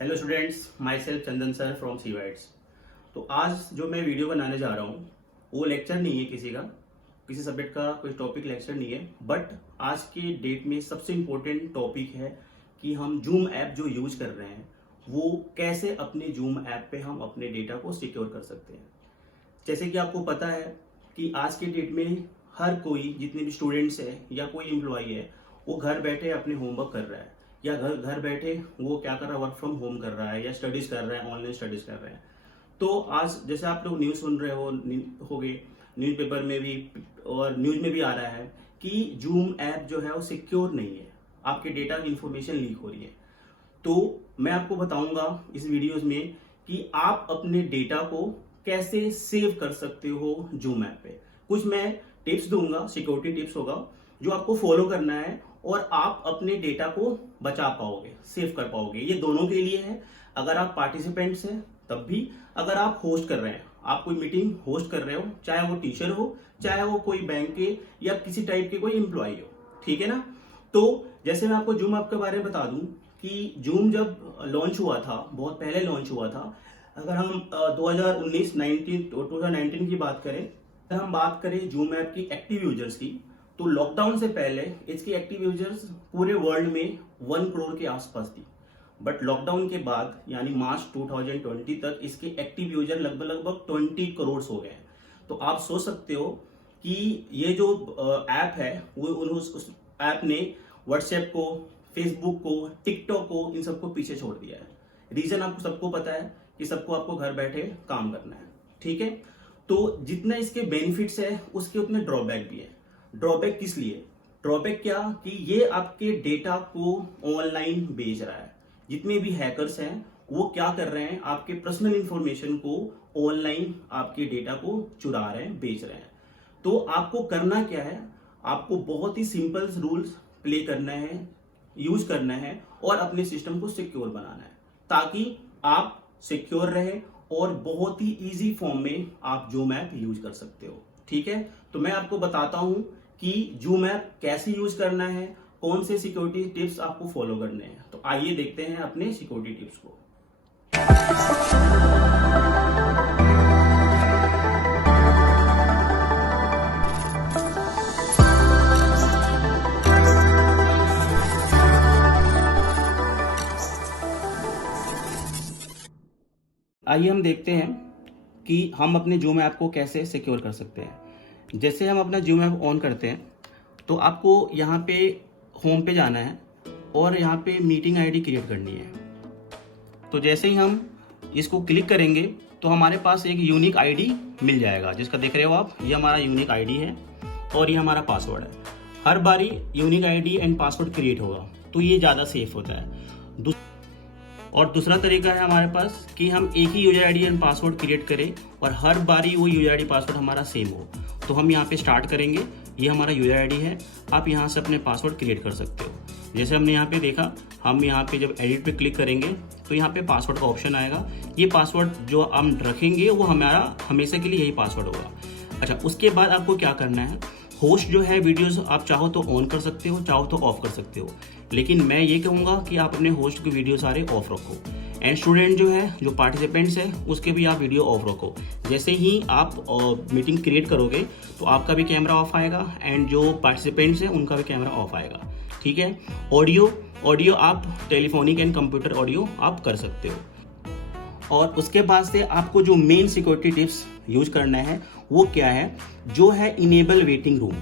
Hello students, myself Chandan sir from सीवाइट्स। तो आज जो मैं वीडियो बनाने जा रहा हूँ वो लेक्चर नहीं है किसी सब्जेक्ट का कोई टॉपिक लेक्चर नहीं है, बट आज के डेट में सबसे इम्पोर्टेंट टॉपिक है कि हम जूम ऐप जो यूज कर रहे हैं वो कैसे अपने जूम ऐप पे हम अपने डेटा को सिक्योर कर सकते हैं। जैसे कि आपको पता है कि आज के डेट में हर कोई, जितने भी स्टूडेंट्स है या कोई एम्प्लॉई है, वो घर बैठे अपने होमवर्क कर रहा है या घर बैठे वो क्या कर रहा है, वर्क फ्रॉम होम कर रहा है या स्टडीज कर रहा है, ऑनलाइन स्टडीज कर रहे हैं। तो आज जैसे आप लोग न्यूज़ सुन रहे हो गए, न्यूज़पेपर में भी और न्यूज़ में भी आ रहा है कि जूम ऐप जो है वो सिक्योर नहीं है, आपके डेटा इन्फॉर्मेशन लीक हो रही है। तो मैं आपको बताऊंगा इस वीडियोस में कि आप अपने डेटा को कैसे सेव कर सकते हो जूम ऐप पे। कुछ मैं टिप्स दूंगा, सिक्योरिटी टिप्स होगा जो आपको फॉलो करना है और आप अपने डेटा को बचा पाओगे, सेव कर पाओगे। ये दोनों के लिए है, अगर आप पार्टिसिपेंट्स हैं तब भी, अगर आप होस्ट कर रहे हैं, आप कोई मीटिंग होस्ट कर रहे हो, चाहे वो टीचर हो, चाहे वो कोई बैंक के या किसी टाइप के कोई एम्प्लॉय हो, ठीक है ना। तो जैसे मैं आपको जूम ऐप के बारे में बता दूं कि जूम जब लॉन्च हुआ था, बहुत पहले लॉन्च हुआ था। अगर हम 2019 की बात करें, अगर हम बात करें जूम ऐप की एक्टिव यूजर्स की, तो लॉकडाउन से पहले इसकी एक्टिव यूजर्स पूरे वर्ल्ड में 1 करोड़ के आसपास थी। बट लॉकडाउन के बाद यानी मार्च 2020 तक इसके एक्टिव यूजर लगभग 20 करोड़ हो गए। तो आप सोच सकते हो कि ये जो ऐप है वो उस ऐप ने व्हाट्सएप को, फेसबुक को, टिकटॉक को, इन सबको पीछे छोड़ दिया है। रीजन आपको सबको पता है कि सबको आपको घर बैठे काम करना है, ठीक है। तो जितने इसके बेनिफिट्स है उसके उतने ड्रॉबैक भी है। ड्रॉबैक किस लिए? ड्रॉबैक क्या कि ये आपके डेटा को ऑनलाइन बेच रहा है। जितने भी हैकर्स हैं वो क्या कर रहे हैं, आपके पर्सनल इंफॉर्मेशन को ऑनलाइन, आपके डेटा को चुरा रहे हैं, बेच रहे हैं। तो आपको करना क्या है, आपको बहुत ही सिंपल रूल्स प्ले करना है, यूज करना है और अपने सिस्टम को सिक्योर बनाना है ताकि आप सिक्योर रहे और बहुत ही इजी फॉर्म में आप जूम ऐप यूज कर सकते हो, ठीक है। तो मैं आपको बताता हूं कि जूम ऐप कैसे यूज करना है, कौन से सिक्योरिटी टिप्स आपको फॉलो करने हैं। तो आइए देखते हैं अपने सिक्योरिटी टिप्स को। आइए हम देखते हैं कि हम अपने जूम ऐप को कैसे सिक्योर कर सकते हैं। जैसे हम अपना जूम ऐप ऑन करते हैं तो आपको यहाँ पे होम पे जाना है और यहाँ पे मीटिंग आईडी क्रिएट करनी है। तो जैसे ही हम इसको क्लिक करेंगे तो हमारे पास एक यूनिक आईडी मिल जाएगा, जिसका देख रहे हो आप, ये हमारा यूनिक आईडी है और ये हमारा पासवर्ड है। हर बारी unique ID and password create होगा तो ये ज़्यादा सेफ होता है। और दूसरा तरीका है हमारे पास कि हम एक ही user ID and password create करें और हर बारी वो यूजर आईडी पासवर्ड हमारा सेम हो। तो हम यहाँ पे स्टार्ट करेंगे, ये हमारा यूजर आईडी है, आप यहाँ से अपने पासवर्ड क्रिएट कर सकते हो। जैसे हमने यहाँ पे देखा, हम यहाँ पे जब एडिट पे क्लिक करेंगे तो यहाँ पे पासवर्ड का ऑप्शन आएगा। ये पासवर्ड जो हम रखेंगे वो हमारा हमेशा के लिए यही पासवर्ड होगा। अच्छा, उसके बाद आपको क्या करना है, होस्ट जो है वीडियोस आप चाहो तो ऑन कर सकते हो, चाहो तो ऑफ कर सकते हो, लेकिन मैं ये कहूँगा कि आप अपने होस्ट के वीडियो सारे ऑफ रखो। एंड स्टूडेंट जो है, जो पार्टिसिपेंट्स है, उसके भी आप वीडियो ऑफ रखो। जैसे ही आप मीटिंग क्रिएट करोगे तो आपका भी कैमरा ऑफ आएगा एंड जो पार्टिसिपेंट्स हैं उनका भी कैमरा ऑफ आएगा, ठीक है। ऑडियो आप टेलीफोनिक एंड कंप्यूटर ऑडियो आप कर सकते हो। और उसके बाद से आपको जो मेन सिक्योरिटी टिप्स यूज करना है वो क्या है, जो है enable waiting room.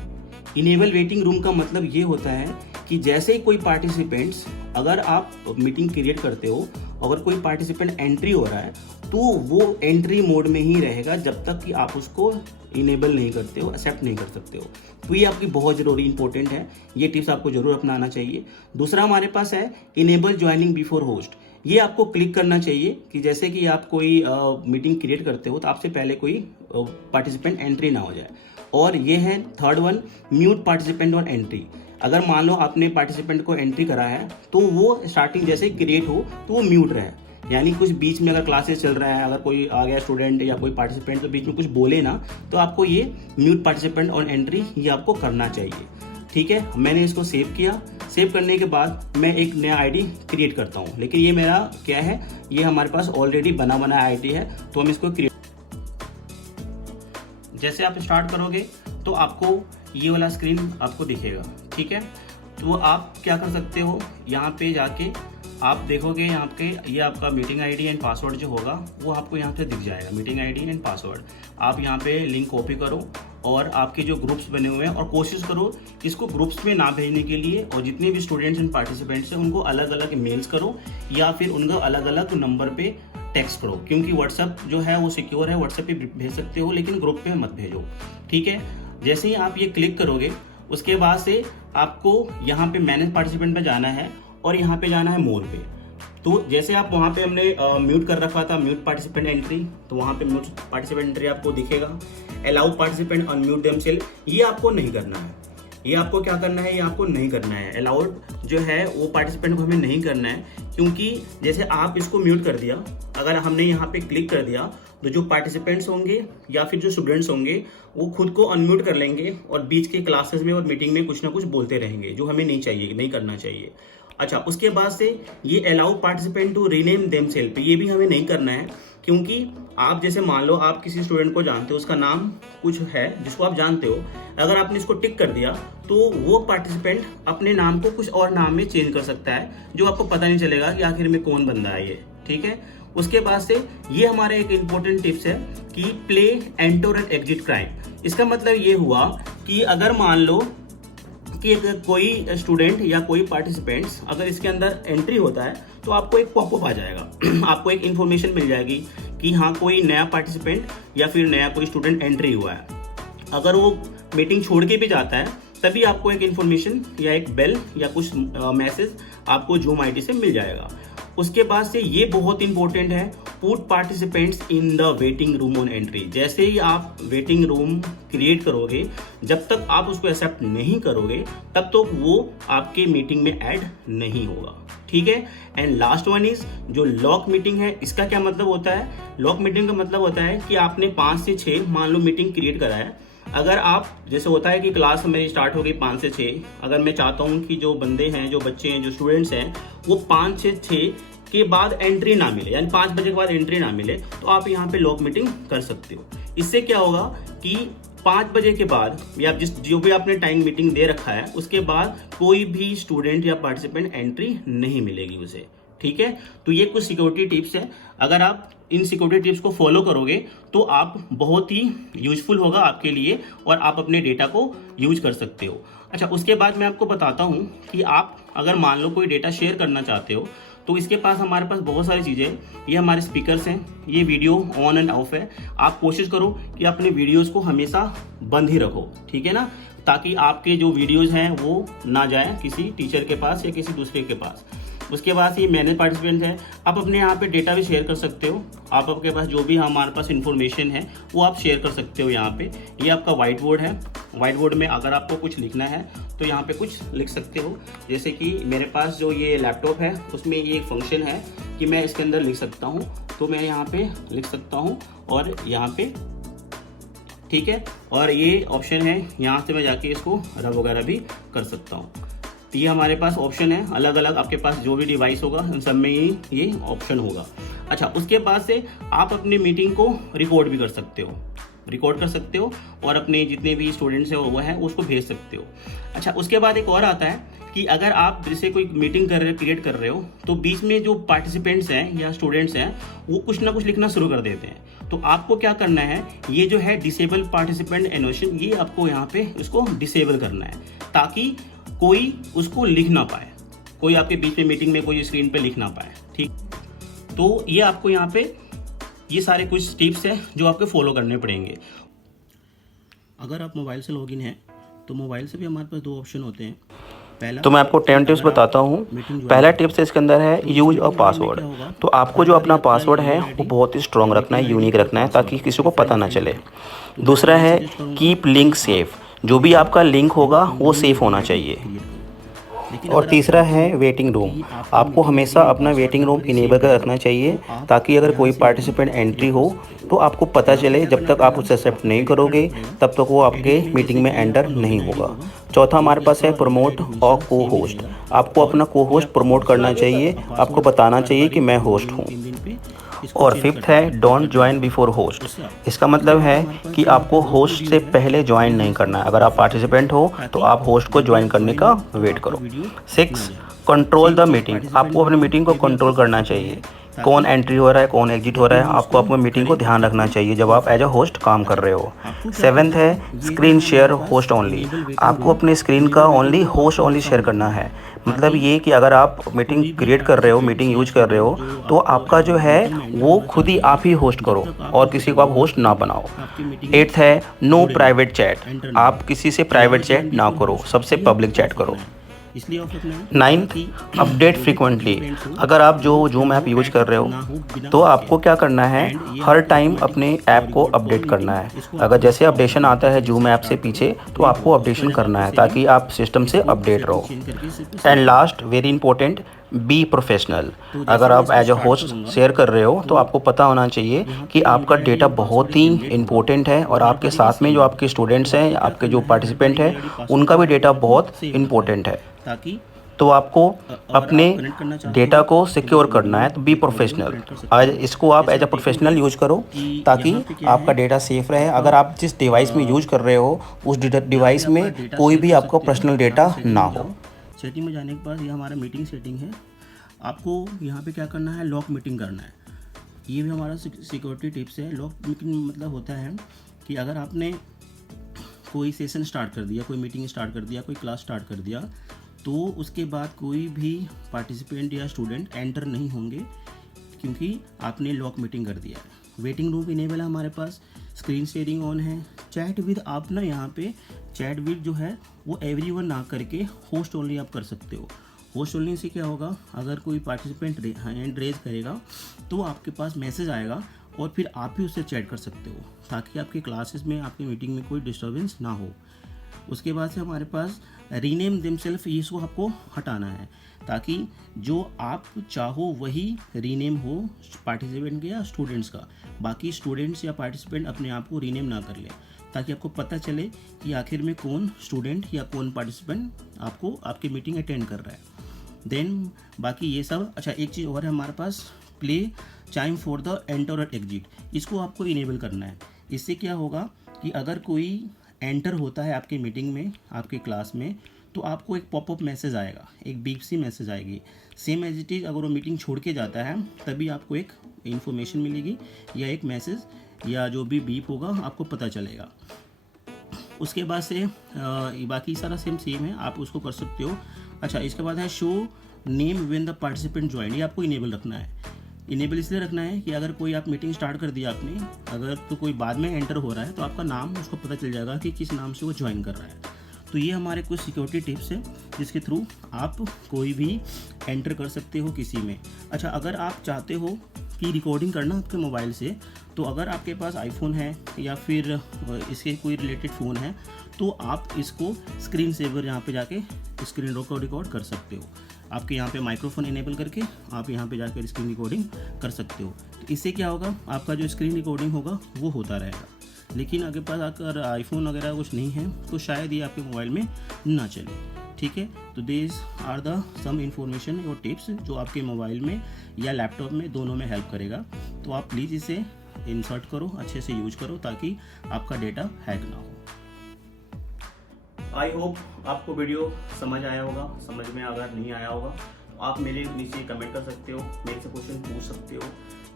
Enable waiting room का मतलब ये होता है कि जैसे ही कोई पार्टिसिपेंट्स, अगर आप मीटिंग क्रिएट करते हो, अगर कोई पार्टिसिपेंट एंट्री हो रहा है तो वो एंट्री मोड में ही रहेगा जब तक कि आप उसको इनेबल नहीं करते हो, एक्सेप्ट नहीं कर सकते हो। तो ये आपकी बहुत ज़रूरी इंपॉर्टेंट है, ये टिप्स आपको जरूर अपनाना चाहिए। दूसरा हमारे पास है इनेबल ज्वाइनिंग बिफोर होस्ट। ये आपको क्लिक करना चाहिए कि जैसे कि आप कोई मीटिंग क्रिएट करते हो तो आपसे पहले कोई पार्टिसिपेंट एंट्री ना हो जाए। और ये है third one, mute participant on entry. अगर मान लो आपने पार्टिसिपेंट को एंट्री करा है तो वो स्टार्टिंग जैसे क्रिएट हो तो वो म्यूट रहे, यानी कुछ बीच में अगर क्लासेस चल रहा है, अगर कोई आ गया स्टूडेंट या कोई पार्टिसिपेंट तो बीच में कुछ बोले ना, तो आपको ये म्यूट पार्टिसिपेंट ऑन एंट्री ये आपको करना चाहिए, ठीक है। मैंने इसको सेव किया। सेव करने के बाद मैं एक नया आईडी क्रिएट करता हूँ, लेकिन ये मेरा क्या है, ये हमारे पास ऑलरेडी बना आईडी है, तो हम इसको क्रिएट। जैसे आप स्टार्ट करोगे तो आपको ये वाला स्क्रीन आपको दिखेगा, ठीक है। तो आप क्या कर सकते हो, यहाँ पे जाके आप देखोगे यहाँ पे ये आपका मीटिंग आईडी एंड पासवर्ड जो होगा वो आपको यहाँ पे दिख जाएगा, मीटिंग आईडी एंड पासवर्ड। आप यहाँ पे लिंक कॉपी करो और आपके जो ग्रुप्स बने हुए हैं, और कोशिश करो इसको ग्रुप्स में ना भेजने के लिए, और जितने भी स्टूडेंट्स एंड पार्टिसिपेंट्स हैं उनको अलग अलग मेल्स करो या फिर उनको अलग अलग नंबर पे टेक्स्ट करो, क्योंकि व्हाट्सएप जो है वो सिक्योर है, व्हाट्सएप पे भेज सकते हो लेकिन ग्रुप पे मत भेजो, ठीक है। जैसे ही आप ये क्लिक करोगे उसके बाद से आपको यहाँ पे मैनेज पार्टिसिपेंट पे जाना है और यहाँ पे जाना है मोर पे। तो जैसे आप वहाँ पे हमने म्यूट कर रखा था, म्यूट पार्टिसिपेंट एंट्री, तो वहाँ पे म्यूट पार्टिसिपेंट एंट्री आपको दिखेगा। अलाउ पार्टिसिपेंट अनम्यूट देमसेल्फ, ये आपको नहीं करना है, ये आपको क्या करना है, ये आपको नहीं करना है। अलाउड जो है वो पार्टिसिपेंट को हमें नहीं करना है, क्योंकि जैसे आप इसको म्यूट कर दिया, अगर हमने यहाँ पे क्लिक कर दिया तो जो पार्टिसिपेंट्स होंगे या फिर जो स्टूडेंट्स होंगे वो खुद को अनम्यूट कर लेंगे और बीच के क्लासेस में और मीटिंग में कुछ ना कुछ बोलते रहेंगे, जो हमें नहीं चाहिए, नहीं करना चाहिए। अच्छा, उसके बाद से ये allow participant to rename themselves, ये भी हमें नहीं करना है, क्योंकि आप जैसे मान लो आप किसी स्टूडेंट को जानते हो, उसका नाम कुछ है जिसको आप जानते हो, अगर आपने इसको टिक कर दिया तो वो पार्टिसिपेंट अपने नाम को कुछ और नाम में चेंज कर सकता है, जो आपको पता नहीं चलेगा कि आखिर में कौन बंदा है ये, ठीक है। उसके बाद से ये हमारे एक इम्पोर्टेंट टिप्स है कि play enter and exit crime. इसका मतलब ये हुआ कि अगर मान लो कि कोई स्टूडेंट या कोई पार्टिसिपेंट्स अगर इसके अंदर एंट्री होता है तो आपको एक पॉपअप आ जाएगा आपको एक इन्फॉर्मेशन मिल जाएगी कि हाँ कोई नया पार्टिसिपेंट या फिर नया कोई स्टूडेंट एंट्री हुआ है। अगर वो मीटिंग छोड़ के भी जाता है तभी आपको एक इन्फॉर्मेशन या एक बेल या कुछ मैसेज आपको जूम आईडी से मिल जाएगा। उसके बाद से ये बहुत इंपॉर्टेंट है, put participants in the waiting room on entry. जैसे ही आप वेटिंग रूम क्रिएट करोगे, जब तक आप उसको एक्सेप्ट नहीं करोगे तब तो वो आपके मीटिंग में ऐड नहीं होगा, ठीक है। एंड लास्ट वन इज जो लॉक मीटिंग है, इसका क्या मतलब होता है, लॉक मीटिंग का मतलब होता है कि आपने 5 से 6 मान लो मीटिंग क्रिएट करा है। अगर आप जैसे होता है कि क्लास मेरी स्टार्ट हो गई 5 से 6, अगर मैं चाहता हूं कि जो बंदे हैं, जो बच्चे हैं, जो स्टूडेंट्स हैं, वो 5 से 6 के बाद एंट्री ना मिले, यानी 5 बजे के बाद एंट्री ना मिले, तो आप यहाँ पे लॉक मीटिंग कर सकते हो। इससे क्या होगा कि 5 बजे के बाद या जो भी आपने टाइम मीटिंग दे रखा है उसके बाद कोई भी स्टूडेंट या पार्टिसिपेंट एंट्री नहीं मिलेगी उसे, ठीक है। तो ये कुछ सिक्योरिटी टिप्स है, अगर आप इन सिक्योरिटी टिप्स को फॉलो करोगे तो आप बहुत ही यूजफुल होगा आपके लिए और आप अपने डेटा को यूज कर सकते हो। अच्छा, उसके बाद मैं आपको बताता हूँ कि आप अगर मान लो कोई डेटा शेयर करना चाहते हो तो इसके पास हमारे पास बहुत सारी चीज़ें हैं। ये हमारे स्पीकर्स हैं, ये वीडियो ऑन एंड ऑफ है। आप कोशिश करो कि अपने वीडियोस को हमेशा बंद ही रखो, ठीक है ना, ताकि आपके जो वीडियोस हैं वो ना जाए किसी टीचर के पास या किसी दूसरे के पास। उसके बाद ये मैनेज पार्टिसिपेंट है, आप अपने यहाँ पे डेटा भी शेयर कर सकते हो। आप आपके पास जो भी हमारे पास इन्फॉर्मेशन है वो आप शेयर कर सकते हो यहाँ पे। ये आपका व्हाइट बोर्ड है, व्हाइट बोर्ड में अगर आपको कुछ लिखना है तो यहाँ पे कुछ लिख सकते हो। जैसे कि मेरे पास जो ये लैपटॉप है उसमें ये एक फंक्शन है कि मैं इसके अंदर लिख सकता हूँ, तो मैं यहाँ पे लिख सकता हूँ और यहाँ पे, ठीक है। और ये ऑप्शन है, यहाँ से मैं जाके इसको रब वगैरह भी कर सकता हूँ। तो ये हमारे पास ऑप्शन है अलग अलग, आपके पास जो भी डिवाइस होगा उन सब में ही ये ऑप्शन होगा। अच्छा, उसके बाद से आप अपनी मीटिंग को रिकॉर्ड भी कर सकते हो, रिकॉर्ड कर सकते हो और अपने जितने भी स्टूडेंट्स हैं वो हैं उसको भेज सकते हो। अच्छा, उसके बाद एक और आता है कि अगर आप जैसे कोई मीटिंग कर रहे हो, क्रिएट कर रहे हो, तो बीच में जो पार्टिसिपेंट्स हैं या स्टूडेंट्स हैं वो कुछ ना कुछ लिखना शुरू कर देते हैं। तो आपको क्या करना है, ये जो है डिसेबल पार्टिसिपेंट एनोटेशन, ये आपको यहाँ पे इसको डिसेबल करना है ताकि कोई उसको लिख ना पाए, कोई आपके बीच में मीटिंग में कोई स्क्रीन पे लिख ना पाए, ठीक। तो ये आपको यहाँ पे ये सारे कुछ टिप्स हैं जो आपको फॉलो करने पड़ेंगे। अगर आप मोबाइल से लॉगिन हैं तो मोबाइल से भी हमारे पास 2 ऑप्शन होते हैं। पहला तो मैं आपको 10 टिप्स बताता हूँ। पहला टिप्स इसके अंदर है यूज अ पासवर्ड। तो आपको जो अपना पासवर्ड है वो बहुत ही स्ट्रॉन्ग रखना है, यूनिक रखना है ताकि किसी को पता ना चले। दूसरा है कीप लिंक सेफ, जो भी आपका लिंक होगा वो सेफ होना चाहिए। और तीसरा है वेटिंग रूम। आपको हमेशा अपना वेटिंग रूम इनेबल कर रखना चाहिए ताकि अगर कोई पार्टिसिपेंट एंट्री हो तो आपको पता चले। जब तक आप उसे एक्सेप्ट नहीं करोगे तब तक वो आपके मीटिंग में एंटर नहीं होगा। चौथा हमारे पास है प्रमोट और को होस्ट। आपको अपना को होस्ट प्रमोट करना चाहिए, आपको बताना चाहिए कि मैं होस्ट हूँ। और फिफ्थ है डोंट ज्वाइन बिफोर होस्ट। इसका मतलब है कि आपको होस्ट से पहले ज्वाइन नहीं करना है। अगर आप पार्टिसिपेंट हो तो आप होस्ट को ज्वाइन करने का वेट करो। 6 कंट्रोल द मीटिंग। आपको अपनी मीटिंग को कंट्रोल करना चाहिए। कौन एंट्री हो रहा है, कौन एग्जिट हो रहा है, आपको अपनी मीटिंग को ध्यान रखना चाहिए जब आप एज अ होस्ट काम कर रहे हो। 7th है स्क्रीन शेयर होस्ट ओनली। आपको अपने स्क्रीन का ओनली होस्ट ओनली शेयर करना है। मतलब ये कि अगर आप मीटिंग क्रिएट कर रहे हो, मीटिंग यूज कर रहे हो, तो आपका जो है वो खुद ही आप ही होस्ट करो और किसी को आप होस्ट ना बनाओ। 8th है नो प्राइवेट चैट। आप किसी से प्राइवेट चैट ना करो, सबसे पब्लिक चैट करो। 9th update frequently. अगर आप जो जूम ऐप यूज कर रहे हो तो आपको क्या करना है, हर टाइम अपने ऐप को अपडेट करना है। अगर जैसे अपडेशन आता है जूम ऐप से पीछे तो आपको अपडेशन करना है ताकि आप सिस्टम से अपडेट रहो। And last very important, be professional. अगर आप एज अ होस्ट शेयर कर रहे हो तो आपको पता होना चाहिए कि आपका डेटा बहुत ही इंपॉर्टेंट है और आपके साथ में जो आपके स्टूडेंट्स हैं, आपके जो पार्टिसिपेंट हैं, उनका भी डेटा बहुत इंपॉर्टेंट है। तो आपको अपने डेटा को सिक्योर करना है, तो बी प्रोफेशनल। आज इसको आप एज अ प्रोफेशनल यूज करो ताकि आपका डेटा सेफ रहे। अगर आप जिस डिवाइस में यूज कर रहे हो उस डिवाइस में कोई भी आपका पर्सनल डेटा ना हो। सेटिंग में जाने के बाद ये हमारा मीटिंग सेटिंग है। आपको यहाँ पे क्या करना है, लॉक मीटिंग करना है। ये भी हमारा सिक्योरिटी टिप्स है। लॉक मीटिंग मतलब होता है कि अगर आपने कोई सेशन स्टार्ट कर दिया, कोई मीटिंग स्टार्ट कर दिया, कोई क्लास स्टार्ट कर दिया, तो उसके बाद कोई भी पार्टिसिपेंट या स्टूडेंट एंटर नहीं होंगे क्योंकि आपने लॉक मीटिंग कर दिया है। वेटिंग रूम इनेबल है हमारे पास, स्क्रीन शेयरिंग ऑन है। चैट विद, आप ना यहाँ पे चैट विद जो है वो एवरीवन ना करके होस्ट ओनली आप कर सकते हो। होस्ट ओनली से क्या होगा, अगर कोई पार्टिसिपेंट हैंड रेज करेगा तो आपके पास मैसेज आएगा और फिर आप ही उससे चैट कर सकते हो ताकि आपके क्लासेस में, आपकी मीटिंग में कोई डिस्टर्बेंस ना हो। उसके बाद से हमारे पास रीनेम देमसेल्फ, इसको आपको हटाना है ताकि जो आप चाहो वही रीनेम हो पार्टिसिपेंट के या स्टूडेंट्स का। बाकी स्टूडेंट्स या पार्टिसिपेंट अपने आप को रीनेम ना कर ले ताकि आपको पता चले कि आखिर में कौन स्टूडेंट या कौन पार्टिसिपेंट आपको आपकी मीटिंग अटेंड कर रहा है। देन बाकी ये सब। अच्छा, एक चीज़ और है हमारे पास, play chime for the enter और एग्जिट। इसको आपको इनेबल करना है। इससे क्या होगा कि अगर कोई एंटर होता है आपकी मीटिंग में, आपकी क्लास में, तो आपको एक पॉपअप मैसेज आएगा, एक बीप सी मैसेज आएगी। सेम एज इट इज़ अगर वो मीटिंग छोड़ के जाता है तभी आपको एक इन्फॉर्मेशन मिलेगी या एक मैसेज या जो भी बीप होगा आपको पता चलेगा। उसके बाद से बाकी सारा सेम है, आप उसको कर सकते हो। अच्छा, इसके बाद है show name when the participant join. ये आपको इनेबल रखना है। इनेबल इसलिए रखना है कि अगर कोई आप मीटिंग स्टार्ट कर दिया आपने, अगर तो कोई बाद में एंटर हो रहा है तो आपका नाम उसको पता चल जाएगा कि किस नाम से वो ज्वाइन कर रहा है। तो ये हमारे कुछ सिक्योरिटी टिप्स हैं जिसके थ्रू आप कोई भी एंटर कर सकते हो किसी में। अच्छा, अगर आप चाहते हो कि रिकॉर्डिंग करना आपके मोबाइल से, तो अगर आपके पास आईफोन है या फिर इसके कोई रिलेटेड फ़ोन है तो आप इसको स्क्रीन सेवर यहाँ पे जाके स्क्रीन रिकॉर्ड कर सकते हो। आपके यहाँ पे माइक्रोफोन इनेबल करके आप यहाँ पे जाकर स्क्रीन रिकॉर्डिंग कर सकते हो। तो इससे क्या होगा, आपका जो स्क्रीन रिकॉर्डिंग होगा वो होता रहेगा। लेकिन अगर पास अगर आईफोन वगैरह कुछ नहीं है तो शायद ये आपके मोबाइल में ना चले। ठीक है, तो this are the some information और टिप्स जो आपके मोबाइल में या लैपटॉप में दोनों में हेल्प करेगा। तो आप प्लीज़ इसे इंसर्ट करो, अच्छे से यूज करो ताकि आपका डेटा हैक ना हो। आई होप आपको वीडियो समझ आया होगा। समझ में अगर नहीं आया होगा तो आप मेरे नीचे कमेंट कर सकते हो, मेरे से क्वेश्चन पूछ सकते हो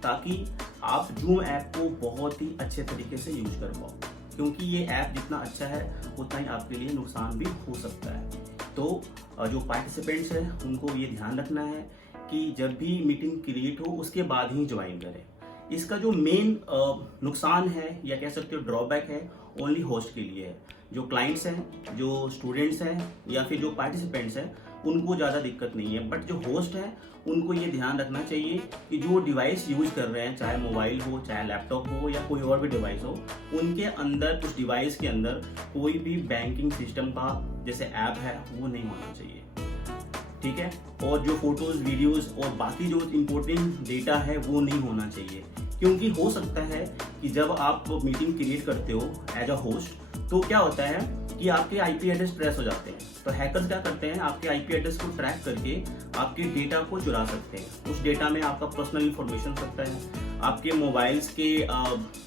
ताकि आप जूम ऐप को बहुत ही अच्छे तरीके से यूज कर पाओ, क्योंकि ये ऐप जितना अच्छा है उतना ही आपके लिए नुकसान भी हो सकता है। तो जो पार्टिसिपेंट्स हैं उनको ये ध्यान रखना है कि जब भी मीटिंग क्रिएट हो उसके बाद ही ज्वाइन करें। इसका जो मेन नुकसान है या कह सकते हो ड्रॉबैक है, ओनली होस्ट के लिए है। जो क्लाइंट्स हैं, जो स्टूडेंट्स हैं या फिर जो पार्टिसिपेंट्स हैं उनको ज़्यादा दिक्कत नहीं है, बट जो होस्ट है उनको ये ध्यान रखना चाहिए कि जो डिवाइस यूज कर रहे हैं, चाहे मोबाइल हो, चाहे लैपटॉप हो या कोई और भी डिवाइस हो, उनके अंदर, उस डिवाइस के अंदर कोई भी बैंकिंग सिस्टम का जैसे ऐप है वो नहीं होना चाहिए। ठीक है। और जो फोटोज, वीडियोस और बाकी जो इम्पोर्टेंट डेटा है वो नहीं होना चाहिए, क्योंकि हो सकता है कि जब आप मीटिंग क्रिएट करते हो एज अ होस्ट, तो क्या होता है कि आपके आईपी एड्रेस ट्रेस हो जाते हैं। तो हैकर्स क्या करते हैं, आपके आईपी एड्रेस को ट्रैक करके आपके डेटा को चुरा सकते हैं। उस डेटा में आपका पर्सनल इंफॉर्मेशन हो सकता है, आपके मोबाइल्स के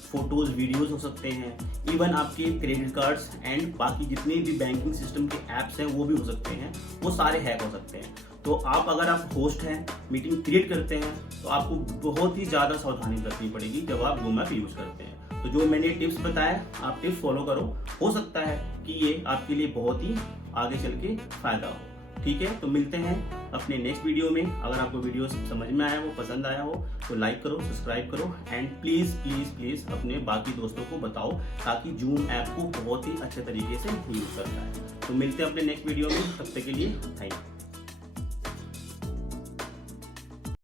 फोटोज, वीडियोस हो सकते हैं, इवन आपके क्रेडिट कार्ड्स एंड बाकी जितने भी बैंकिंग सिस्टम के ऐप्स हैं वो भी हो सकते हैं, वो सारे हैक हो सकते हैं। तो अगर आप होस्ट हैं, मीटिंग क्रिएट करते हैं, तो आपको बहुत ही ज़्यादा सावधानी बरतनी पड़ेगी जब आप जूम ऐप यूज़ करते हैं। तो जो मैंने टिप्स बताया, आप टिप्स फॉलो करो, हो सकता है कि ये आपके लिए बहुत ही आगे चल के फायदा हो। ठीक है, तो मिलते हैं अपने नेक्स्ट वीडियो में। अगर आपको वीडियो समझ में आया हो, पसंद आया हो, तो लाइक करो, सब्सक्राइब करो एंड प्लीज़ प्लीज़ प्लीज़ अपने बाकी दोस्तों को बताओ, ताकि जूम ऐप को बहुत ही अच्छे तरीके से यूज़ करता है। तो मिलते हैं अपने नेक्स्ट वीडियो में, तब तक के लिए थैंक यू।